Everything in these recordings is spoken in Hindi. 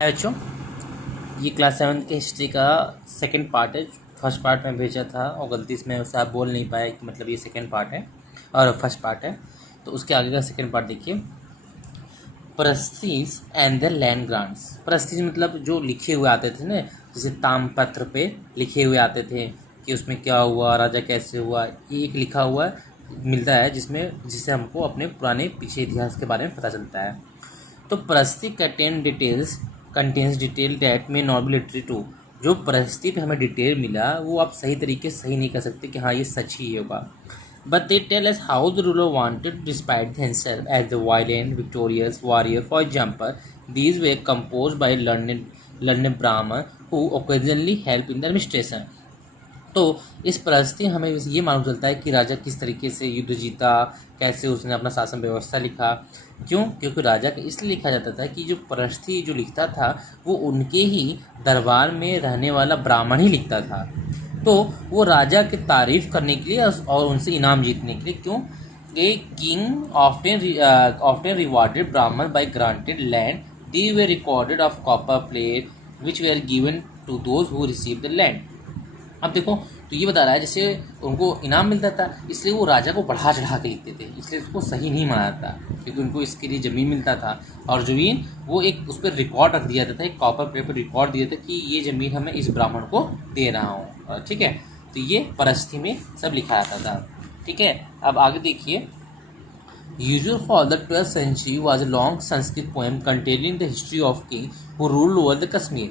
बच्चों, ये क्लास 7 के हिस्ट्री का सेकंड पार्ट है। फर्स्ट पार्ट में भेजा था और गलती से मैं उससे आप बोल नहीं पाए कि मतलब ये सेकंड पार्ट है और फर्स्ट पार्ट है। तो उसके आगे का सेकंड पार्ट देखिए, Prestige and the land grants. Prestige मतलब जो लिखे हुए आते थे ना, जैसे तामपत्र पे लिखे हुए आते थे कि उसमें क्या हुआ, राजा कैसे हुआ, ये एक लिखा हुआ मिलता है जिससे हमको अपने पुराने पीछे इतिहास के बारे में पता चलता है। तो प्रस्ती कंटेन्स डिटेल डैट में नॉट बी लिटरेरी टू। जो प्रस्ती पे हमें डिटेल मिला वो आप सही तरीके से सही नहीं कर सकते कि हाँ ये सच ही होगा। But they tell us how the ruler wanted despite himself as the violent victorious warrior. For example, these were composed by learned Brahmin who occasionally help in the administration. तो इस परिस्थिति हमें ये मालूम चलता है कि राजा किस तरीके से युद्ध जीता, कैसे उसने अपना शासन व्यवस्था लिखा। क्योंकि राजा का इसलिए लिखा जाता था कि जो परिस्थिति जो लिखता था वो उनके ही दरबार में रहने वाला ब्राह्मण ही लिखता था। तो वो राजा की तारीफ करने के लिए और उनसे इनाम जीतने के लिए, क्यों, a king often rewarded Brahmin by granted land, they were recorded of copper plate which they are given to those who receive the land. अब देखो, तो ये बता रहा है जैसे उनको इनाम मिलता था इसलिए वो राजा को बढ़ा चढ़ा के लिखते थे, इसलिए उसको सही नहीं माना था क्योंकि उनको इसके लिए ज़मीन मिलता था और ज़मीन वो एक उस पर रिकॉर्ड रख दिया जाता था, एक कॉपर प्लेट पर रिकॉर्ड दिया था कि ये ज़मीन हमें इस ब्राह्मण को दे रहा हूँ। ठीक है, तो ये परिस्थिति में सब लिखा जाता था। ठीक है, अब आगे देखिए, usual for the 12th century was a long Sanskrit poem containing the history of king who ruled over the Kashmir।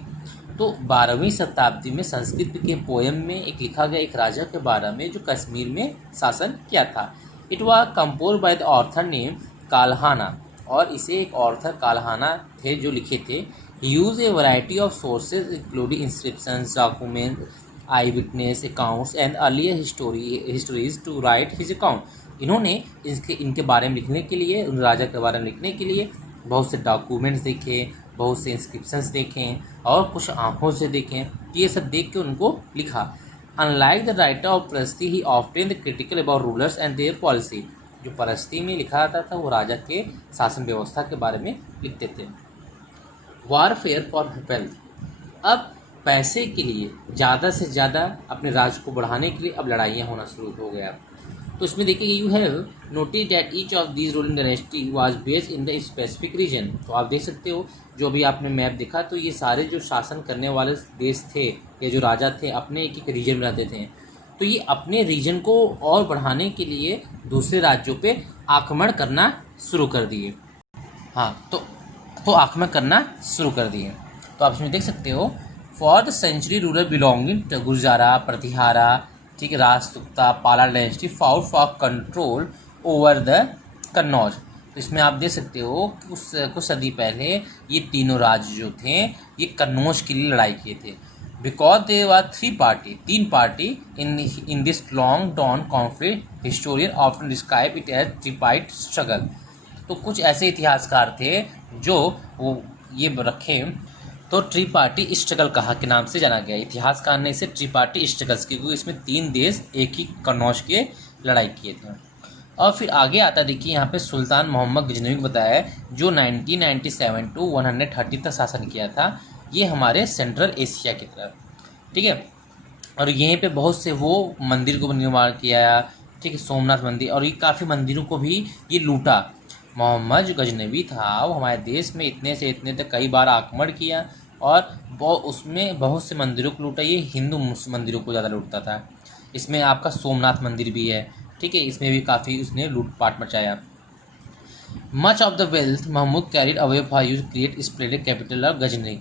तो 12वीं शताब्दी में संस्कृत के पोएम में एक लिखा गया एक राजा के बारे में जो कश्मीर में शासन किया था। It was compose by the author name Kalhana, और इसे एक ऑर्थर काल्हाना थे जो लिखे थे। Use a variety of sources including inscriptions, document, eyewitness accounts and earlier histories to write his account. इन्होंने इनके बारे में लिखने के लिए, उन राजा के बारे में लिखने के लिए बहुत से डॉक्यूमेंट्स देखे, बहुत से इंस्क्रिप्शंस देखें और कुछ आँखों से देखें, ये सब देख के उनको लिखा। Unlike the writer of prashasti he often the critical about rulers and their policy. जो प्रस्ती में लिखा जाता था वो राजा के शासन व्यवस्था के बारे में लिखते थे। Warfare for wealth. अब पैसे के लिए ज़्यादा से ज़्यादा अपने राज्य को बढ़ाने के लिए अब लड़ाइयाँ होना शुरू हो गया। तो इसमें देखिए, you have notice that each of these ruling dynasty was based in the specific region. तो आप देख सकते हो जो भी आपने मैप देखा, तो ये सारे जो शासन करने वाले देश थे या जो राजा थे अपने एक एक रीजन में रहते थे। तो ये अपने रीजन को और बढ़ाने के लिए दूसरे राज्यों पे आक्रमण करना शुरू कर दिए। हाँ, तो आक्रमण करना शुरू कर दिए। तो आप इसमें देख सकते हो, for the century ruler belonging to Gurjara, Pratihara, ठीक है, Rashtrakuta, Pala dynasty fought for control over the Kannauj. तो इसमें आप देख सकते हो कि कुछ सदी पहले ये तीनों राज्य जो थे ये कन्नौज के लिए लड़ाई किए थे। बिकॉज दे वर तीन party in this long drawn conflict, historian often describe it as tripartite struggle. तो कुछ ऐसे इतिहासकार थे जो वो ये रखे, तो ट्रिपार्टी स्ट्रगल कहा के नाम से जाना गया। इतिहासकार ने इसे ट्रिपार्टी स्ट्रगल्स, क्योंकि इसमें तीन देश एक ही कन्नौज के लड़ाई किए थे। और फिर आगे आता देखिए, यहाँ पे सुल्तान मोहम्मद गजनवी को बताया जो 1997 टू 130 तक शासन किया था। ये हमारे सेंट्रल एशिया की तरफ, ठीक है, और यहीं पे बहुत से वो मंदिर को निर्माण किया, ठीक है, सोमनाथ मंदिर, और ये काफ़ी मंदिरों को भी ये लूटा। मोहम्मद जो गजनवी था वो हमारे देश में इतने से इतने तक कई बार आक्रमण किया और उसमें बहुत से मंदिरों को लूटा। ये हिंदू मंदिरों को ज़्यादा लूटता था। इसमें आपका सोमनाथ मंदिर भी है, ठीक है, इसमें भी काफ़ी उसने लूटपाट मचाया। Much of the wealth Mahmud carried away for use create splendid capital of Ghazni.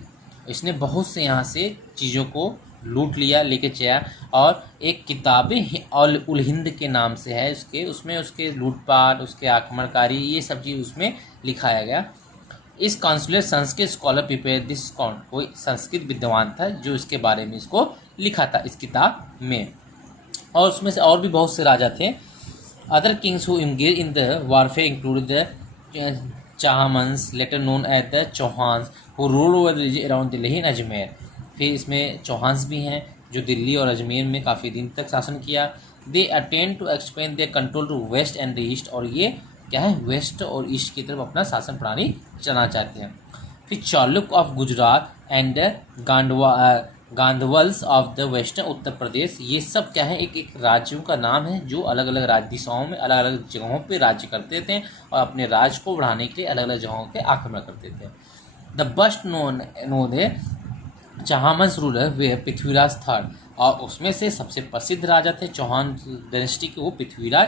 इसने बहुत से यहाँ से चीज़ों को लूट लिया, लेके चला, और एक किताबें उल हिंद के नाम से है उसमें उसके लूटपाट, उसके आक्रमणकारी, ये सब चीज़ उसमें लिखाया गया। इस कॉन्सुलेट संस्कृत स्कॉलर प्रिपेयर दिस कॉन, कोई संस्कृत विद्वान था जो इसके बारे में इसको लिखा था इस किताब में। और उसमें से और भी बहुत से राजा थे। Other kings who engage in the warfare include the Chahamanas, later known as the Chauhans, who rule over the region around Delhi and Ajmer. फिर इसमें चौहान्स भी हैं जो दिल्ली और अजमेर में काफ़ी दिन तक शासन किया। They attend to expand their control to west and east, और ये क्या है, वेस्ट और ईस्ट की तरफ अपना शासन प्रणाली चलाना चाहते हैं। फिर Chalukyas of Gujarat and Gahadavalas of the western Uttar Pradesh, ये सब क्या है, एक एक राज्यों का नाम है जो अलग अलग राज्य दिशाओं में अलग अलग जगहों पे राज्य करते थे और अपने राज्य को बढ़ाने के लिए अलग अलग जगहों के आक्रमण करते थे। द बेस्ट नोन है चहामस रूलर वे पृथ्वीराज थर्ड, और उसमें से सबसे प्रसिद्ध राजा थे चौहान डायनेस्टी के, वो पृथ्वीराज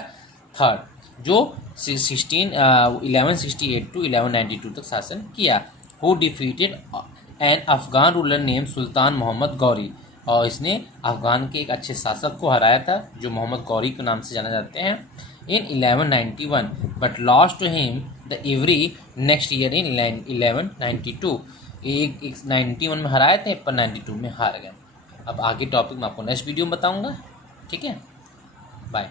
थर्ड, जो 1168 टू 1192 तक शासन किया। Who defeated an Afghan ruler name sultan Mohammad Ghori, और इसने अफगान के एक अच्छे शासक को हराया था जो मोहम्मद गौरी के नाम से जाने जाते हैं in 1191, but lost to him the every next year in 1192। एक 91 में हराए थे पर 92 में हार गए। अब आगे टॉपिक मैं आपको नेक्स्ट वीडियो में बताऊंगा। ठीक है, बाय।